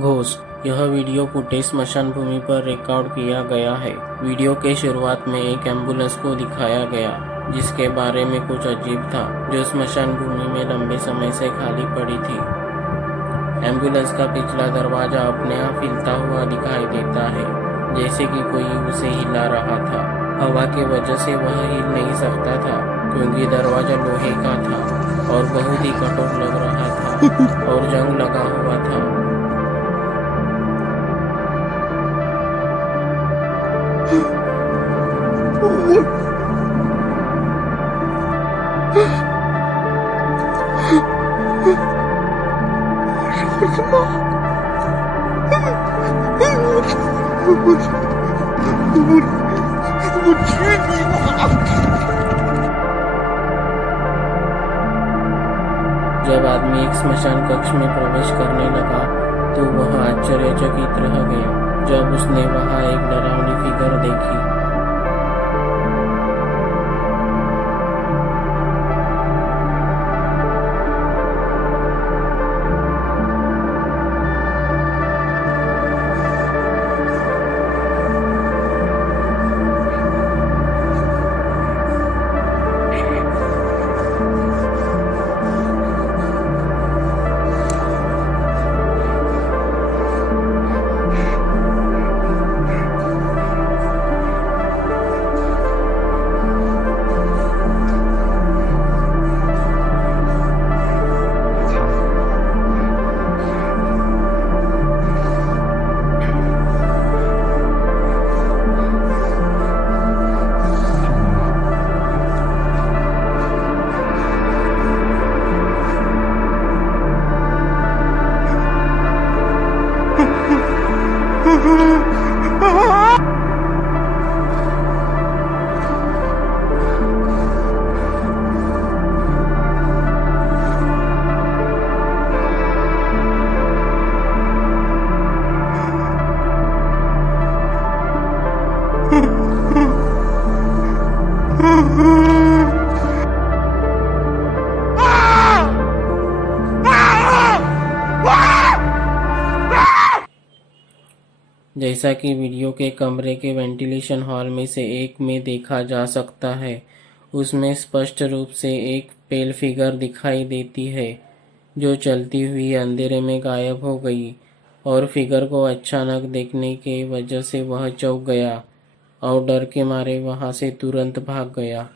Ghost. यह video footage स्मशान भूमि पर रिकॉर्ड किया गया है। वीडियो के शुरुआत में एक एम्बुलेंस को दिखाया गया जिसके बारे में कुछ अजीब था, जो स्मशान भूमि में लंबे समय से खाली पड़ी थी। एम्बुलेंस का पिछला दरवाजा अपने आप हिलता हुआ दिखाई देता है, जैसे कि कोई उसे हिला रहा था। हवा की वजह से वह हिल नहीं सकता था क्योंकि दरवाजा लोहे का था और बहुत ही कठोर लग रहा था और जंग लगा हुआ था। जब आदमी एक स्मशान कक्ष में प्रवेश करने लगा तो वह आश्चर्यचकित रह गया जब उसने वहां एक डरावनी फिगर देखी। जैसा कि वीडियो के कमरे के वेंटिलेशन हॉल में से एक में देखा जा सकता है, उसमें स्पष्ट रूप से एक पेल फिगर दिखाई देती है जो चलती हुई अंधेरे में गायब हो गई और फिगर को अचानक देखने के वजह से वह चौंक गया और डर के मारे वहां से तुरंत भाग गया।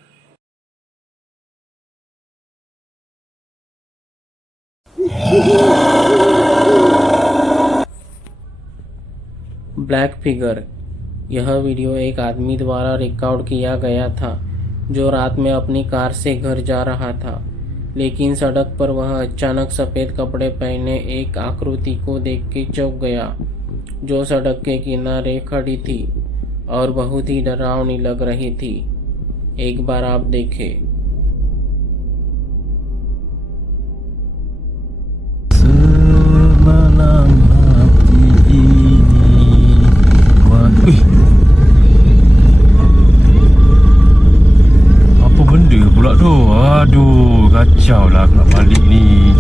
Black figure. यह वीडियो एक आदमी द्वारा रिकॉर्ड किया गया था जो रात में अपनी कार से घर जा रहा था, लेकिन सड़क पर वह अचानक सफेद कपड़े पहने एक आकृति को देख के चौंक गया जो सड़क के किनारे खड़ी थी और बहुत ही डरावनी लग रही थी। एक बार आप देखें। Apa benda pula tu? Aduh, kacau lah aku nak balik ni.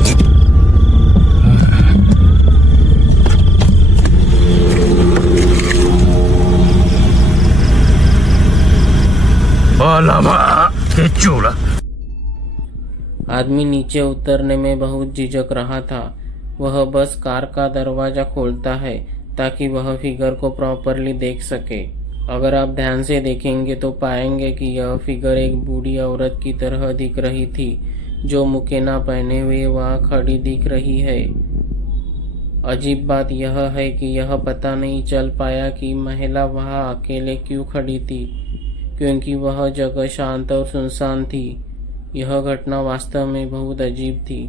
Alamak, kecoh lah. आदमी नीचे उतरने में बहुत झिझक रहा था। वह बस कार का दरवाजा खोलता है ताकि वह फिगर को प्रॉपरली देख सके। अगर आप ध्यान से देखेंगे तो पाएंगे कि यह फिगर एक बूढ़ी औरत की तरह दिख रही थी जो मुकेना पहने हुए वहां खड़ी दिख रही है। अजीब बात यह है कि यह पता नहीं चल पाया कि महिला वहां अकेले क्यों खड़ी थी, क्योंकि वह जगह शांत और सुनसान थी। यह घटना वास्तव में बहुत अजीब थी।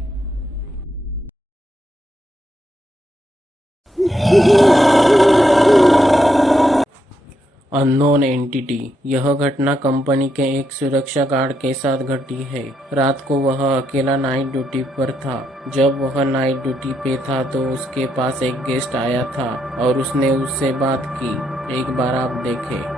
Unknown entity. यह घटना कंपनी के एक सुरक्षा गार्ड के साथ घटी है। रात को वह अकेला नाइट ड्यूटी पर था। जब वह नाइट ड्यूटी पे था तो उसके पास एक गेस्ट आया था और उसने उससे बात की। एक बार आप देखें।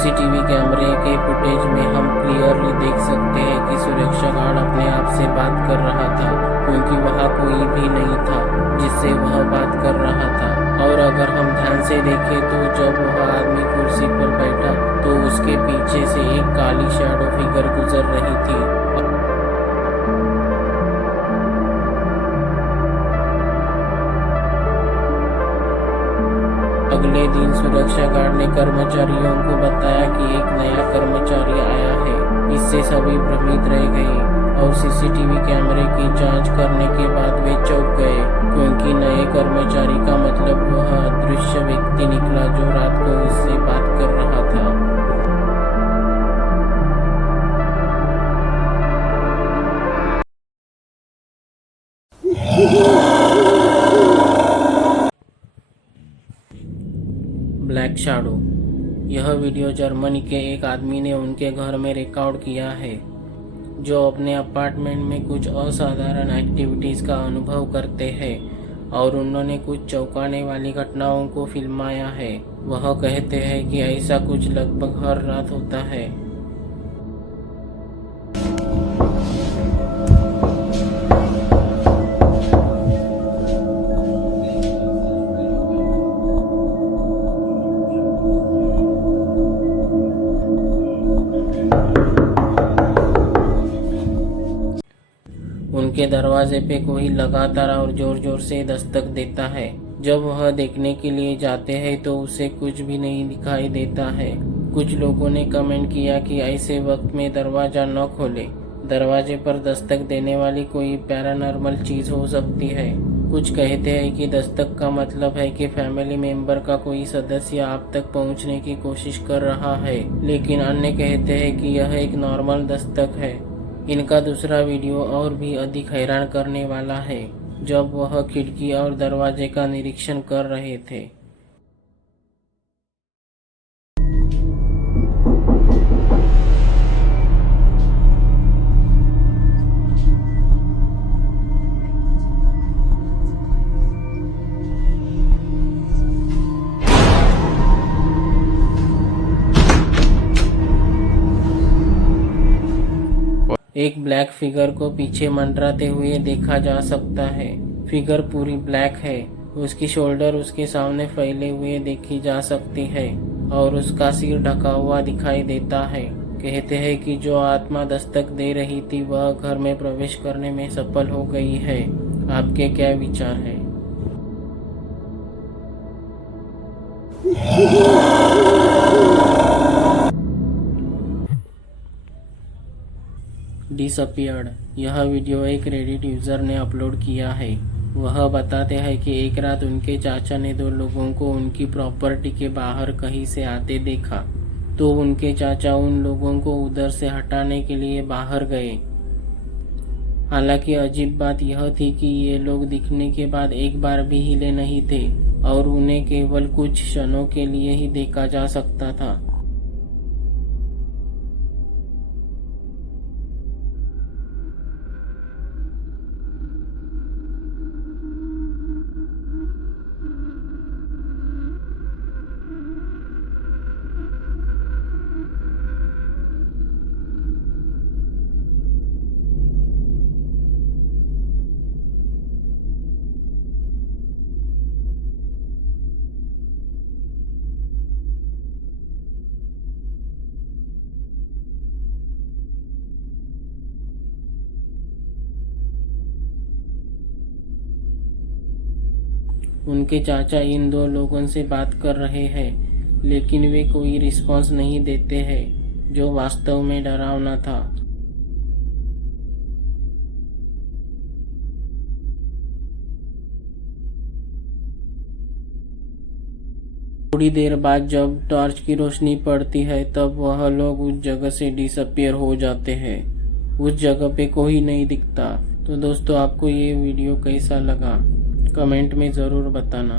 सीसीटीवी कैमरे के फुटेज में हम क्लियरली देख सकते हैं कि सुरक्षा गार्ड अपने आप से बात कर रहा था, क्योंकि वहाँ कोई भी नहीं था जिससे वह बात कर रहा था। और अगर हम ध्यान से देखें तो जब वह आदमी कुर्सी पर बैठा तो उसके पीछे से एक काली शैडो फिगर गुजर रही थी। अगले दिन सुरक्षा गार्ड ने कर्मचारियों को बताया कि एक नया कर्मचारी आया है। इससे सभी भ्रमित रह गए और सीसीटीवी कैमरे की जांच करने के बाद वे चौंक गए, क्योंकि नए कर्मचारी का मतलब वह अदृश्य व्यक्ति निकला जो रात को उससे बात कर रहा था। Black shadow. यह वीडियो जर्मनी के एक आदमी ने उनके घर में रिकॉर्ड किया है, जो अपने अपार्टमेंट में कुछ असाधारण एक्टिविटीज का अनुभव करते हैं, और उन्होंने कुछ चौंकाने वाली घटनाओं को फिल्माया है। वह कहते हैं कि ऐसा कुछ लगभग हर रात होता है। उनके दरवाजे पे कोई लगातार और जोर जोर से दस्तक देता है। जब वह देखने के लिए जाते हैं तो उसे कुछ भी नहीं दिखाई देता है। कुछ लोगों ने कमेंट किया कि ऐसे वक्त में दरवाजा न खोले। दरवाजे पर दस्तक देने वाली कोई पैरानॉर्मल चीज हो सकती है। कुछ कहते हैं कि दस्तक का मतलब है कि फैमिली मेंबर का कोई सदस्य आप तक पहुंचने की कोशिश कर रहा है, लेकिन अन्य कहते हैं कि यह एक नॉर्मल दस्तक है। इनका दूसरा वीडियो और भी अधिक हैरान करने वाला है, जब वह खिड़की और दरवाजे का निरीक्षण कर रहे थे। एक ब्लैक फिगर को पीछे मंडराते हुए देखा जा सकता है। फिगर पूरी ब्लैक है। उसकी शोल्डर उसके सामने फैले हुए देखी जा सकती है और उसका सिर ढका हुआ दिखाई देता है। कहते हैं कि जो आत्मा दस्तक दे रही थी वह घर में प्रवेश करने में सफल हो गई है। आपके क्या विचार है? डिसअपियर्ड। यह वीडियो एक रेडिट यूजर ने अपलोड किया है। वह बताते हैं कि एक रात उनके चाचा ने 2 लोगों को उनकी प्रॉपर्टी के बाहर कहीं से आते देखा, तो उनके चाचा उन लोगों को उधर से हटाने के लिए बाहर गए। हालांकि अजीब बात यह थी कि ये लोग दिखने के बाद एक बार भी हिले नहीं थे और उन्हें केवल कुछ क्षणों के लिए ही देखा जा सकता था। उनके चाचा इन 2 लोगों से बात कर रहे हैं, लेकिन वे कोई रिस्पॉन्स नहीं देते हैं, जो वास्तव में डरावना था। थोड़ी देर बाद जब टॉर्च की रोशनी पड़ती है तब वह लोग उस जगह से डिसअपियर हो जाते हैं। उस जगह पे कोई नहीं दिखता। तो दोस्तों, आपको ये वीडियो कैसा लगा कमेंट में ज़रूर बताना।